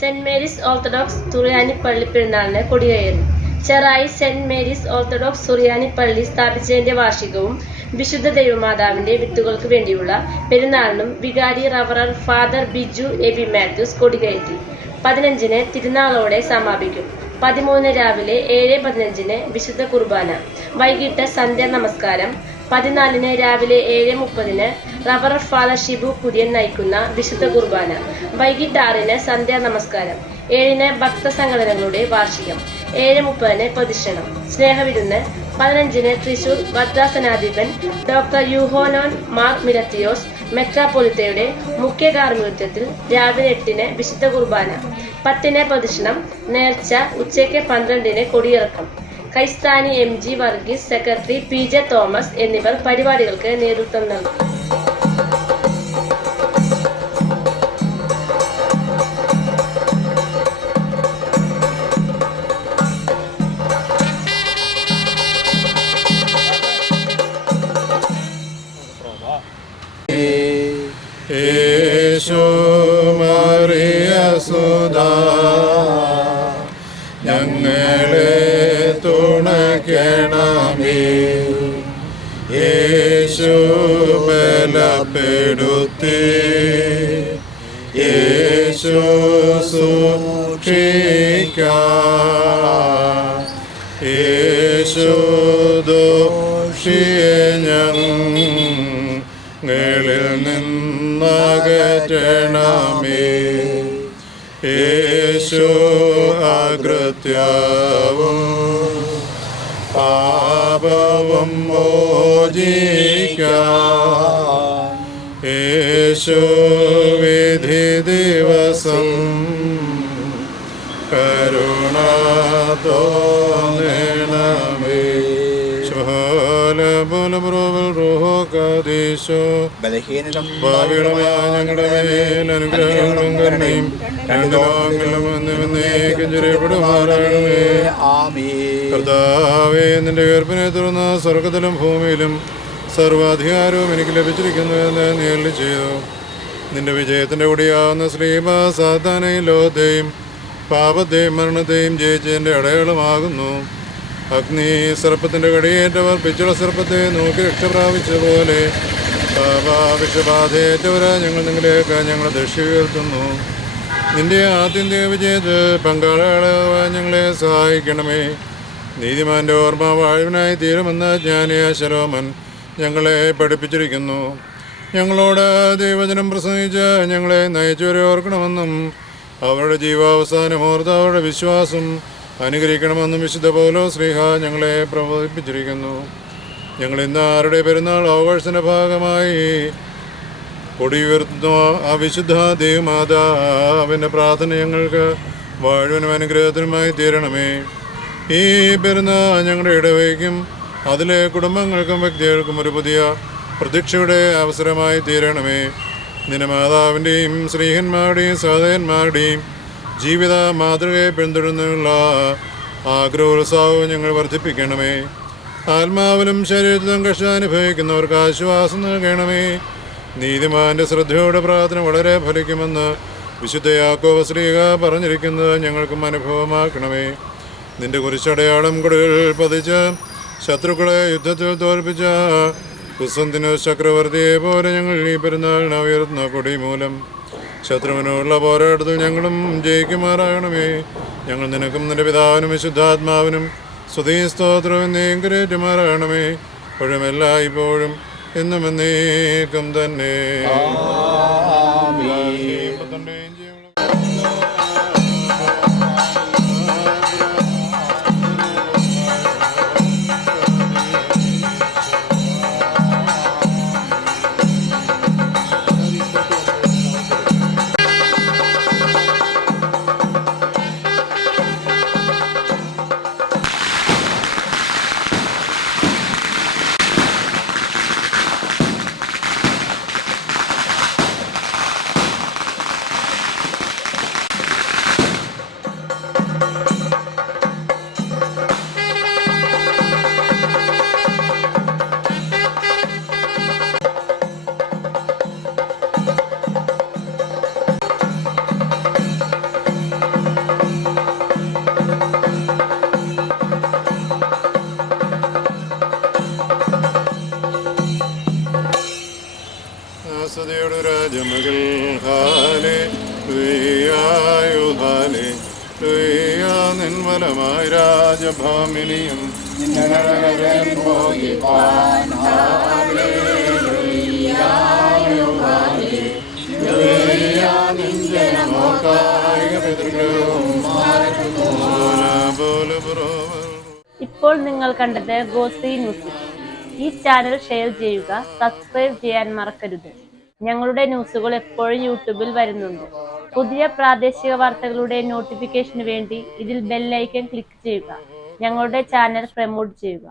Saint Mary's orthodox തുറിയാനി പള്ളി പെരുന്നാളിന് കൊടികയറി. Cherai saint Mary's orthodox തുറിയാനി പള്ളി സ്ഥാപിച്ചതിന്റെ വാർഷികവും വിശുദ്ധ ദൈവമാതാവിന്റെ വിത്തുകൾക്ക് വേണ്ടിയുള്ള പെരുന്നാളിനും വികാരി റവറർ ഫാദർ ബിജു എബി മാത്യൂസ് കൊടികയറ്റി. 15-ന് തിരുനാളോടെ സമാപിക്കും. 13 രാവിലെ 7:15 വിശുദ്ധ കുർബാന. വൈകിട്ട് സന്ധ്യാ നമസ്കാരം. 14-ന് രാവിലെ 7:30 റവറർ ഫാദർ ഷിബു കുര്യൻ നയിക്കുന്ന വിശുദ്ധ കുർബാന. വൈകിട്ട് 6-ന് സന്ധ്യാ നമസ്കാരം. 7-ന് ഭക്തസംഘടനകളുടെ വാർഷികം. 7:30 പ്രദക്ഷിണം. സ്നേഹവിരുന്ന്. 15-ന് തൃശൂർ ഭദ്രാസനാധിപൻ ഡോക്ടർ യുഹോനോൻ മാർ മിലത്തിയോസ് മെത്രാപ്പൊലീത്തയുടെ മുഖ്യ കാർമ്മികത്വത്തിൽ രാവിലെ 8-ന് വിശുദ്ധ കുർബാന. 10-ന് പ്രദക്ഷിണം. നേർച്ച. ഉച്ചയ്ക്ക് 12-ന് കൊടിയിറക്കം. കൈസ്ഥാനി MG Varghese, secretary PJ Thomas എന്നിവർ പരിപാടികൾക്ക് നേതൃത്വം നൽകും. യേശു മറിയ സുധാ ഞങ്ങളെ തുണയ്ക്കണമേ. യേശു ബലപ്പെടുത്തി യേശു സൂക്ഷിക്കാം. യേശു ദോഷിയെ ഞങ്ങളിൽ നിന്നകറ്റണമേ. യേശു അകൃത്യവും പാപവും മോചിക്കാം. യേശു വിധി ദിവസം കരുണ തോന്നണമേ. ഞങ്ങളുടെ മേൽ അനുഗ്രഹങ്ങളും കരുണയും ചെറിയപ്പെടുമാറാകണമേ. കർത്താവേ, നിന്റെ ഉയർപ്പിനെ തുടർന്ന് സ്വർഗത്തിലും ഭൂമിയിലും സർവാധികാരവും എനിക്ക് ലഭിച്ചിരിക്കുന്നു എന്ന് നീ അരുളി ചെയ്തു. നിന്റെ വിജയത്തിന്റെ കൂടിയാവുന്ന ശ്ലീബ സാത്താനെയും ലോകത്തെയും പാപത്തെയും മരണത്തെയും ജയിച്ചതിന്റെ അടയാളമാകുന്നു. അഗ്നി സർപ്പത്തിന്റെ കടിയേറ്റവർ പിച്ചുള സർപ്പത്തെ നോക്കി രക്ഷപ്രാപിച്ച പോലെ പാപാവിഷബാധയേറ്റവരാ ഞങ്ങൾ നിങ്ങളിലേക്ക് ഞങ്ങളെ ദൃഷ്ടി ഉയർത്തുന്നു. നിന്റെ ആത്യന്തിക വിജയത്തിൽ പങ്കാളികളാവാൻ ഞങ്ങളെ സഹായിക്കണമേ. നീതിമാന്റെ ഓർമ്മ വാഴുവിനായി തീരുമെന്ന് ജ്ഞാനിയ ശലോമൻ ഞങ്ങളെ പഠിപ്പിച്ചിരിക്കുന്നു. ഞങ്ങളോട് ദൈവവചനം പ്രസംഗിച്ച് ഞങ്ങളെ നയിച്ചവരെ ഓർക്കണമെന്നും അവരുടെ ജീവാവസാനം ഓർത്ത് അവരുടെ വിശ്വാസം അനുകരിക്കണമെന്നും വിശുദ്ധ പൗലോസ് ശ്ലീഹ ഞങ്ങളെ പ്രബോധിപ്പിച്ചിരിക്കുന്നു. ഞങ്ങൾ ഇന്ന് ആരുടെ പെരുന്നാൾ ആഘോഷത്തിന്റെ ഭാഗമായി കൊടിയുയർത്തുന്ന ആ വിശുദ്ധ ദൈവമാതാവിൻ്റെ പ്രാർത്ഥന ഞങ്ങൾക്ക് വാഴുവിനും അനുഗ്രഹത്തിനുമായി തീരണമേ. ഈ പെരുന്നാൾ ഞങ്ങളുടെ ഇടവയ്ക്കും അതിലെ കുടുംബങ്ങൾക്കും വ്യക്തികൾക്കും ഒരു പുതിയ പ്രതീക്ഷയുടെ അവസരമായി തീരണമേ. നിന്റെ മാതാവിൻ്റെയും സ്ത്രീഹന്മാരുടെയും സഹോദരന്മാരുടെയും ജീവിത മാതൃകയെ പിന്തുടർന്നുള്ള ആഗ്രഹോത്സാഹവും ഞങ്ങൾ വർദ്ധിപ്പിക്കണമേ. ആത്മാവിലും ശരീരത്തിലും കഷ്ടാനുഭവിക്കുന്നവർക്ക് ആശ്വാസം നൽകണമേ. നീതിമാന്റെ ശ്രദ്ധയോടെ പ്രാർത്ഥന വളരെ ഫലിക്കുമെന്ന് വിശുദ്ധ യാക്കോബ് ശ്ലീഹ പറഞ്ഞിരിക്കുന്നത് ഞങ്ങൾക്കും അനുഭവമാക്കണമേ. നിന്റെ കുരിശടയാളം കൊടികൾ പതിച്ച് ശത്രുക്കളെ യുദ്ധത്തിൽ തോൽപ്പിച്ച കുസ്തന്തിനോസ് ചക്രവർത്തിയെ പോലെ ഞങ്ങൾ ഈ പെരുന്നാളിന് ഉയർത്തുന്ന കൊടി മൂലം ശത്രുവിനോടുള്ള പോരാട്ടത്തിൽ ഞങ്ങളും ജയിക്കുമാറാകണമേ. ഞങ്ങൾ നിനക്കും നിന്റെ പിതാവിനും വിശുദ്ധാത്മാവിനും സ്തുതി സ്തോത്രം എന്നേയും കരേറ്റുമാറാകണമേ. ഇപ്പോഴും എല്ലായ്പ്പോഴും എന്നും എന്നേക്കും തന്നെ. രാജമകൾ ഹാലേ ലുയ്യായു ഹാലേ ലുയ്യാ നിൻവലമായ രാജഭാമിനിയും ഇപ്പോൾ നിങ്ങൾ കണ്ടത് ഗോശ്രീ ന്യൂസ്. ഈ ചാനൽ ഷെയർ ചെയ്യുക, സബ്സ്ക്രൈബ് ചെയ്യാൻ മറക്കരുത്. ഞങ്ങളുടെ ന്യൂസുകൾ എപ്പോഴും യൂട്യൂബിൽ വരുന്നുണ്ട്. പുതിയ പ്രാദേശിക വാർത്തകളുടെ നോട്ടിഫിക്കേഷന് വേണ്ടി ഇതിൽ ബെൽ ഐക്കൺ ക്ലിക്ക് ചെയ്യുക. ഞങ്ങളുടെ ചാനൽ പ്രമോട്ട് ചെയ്യുക.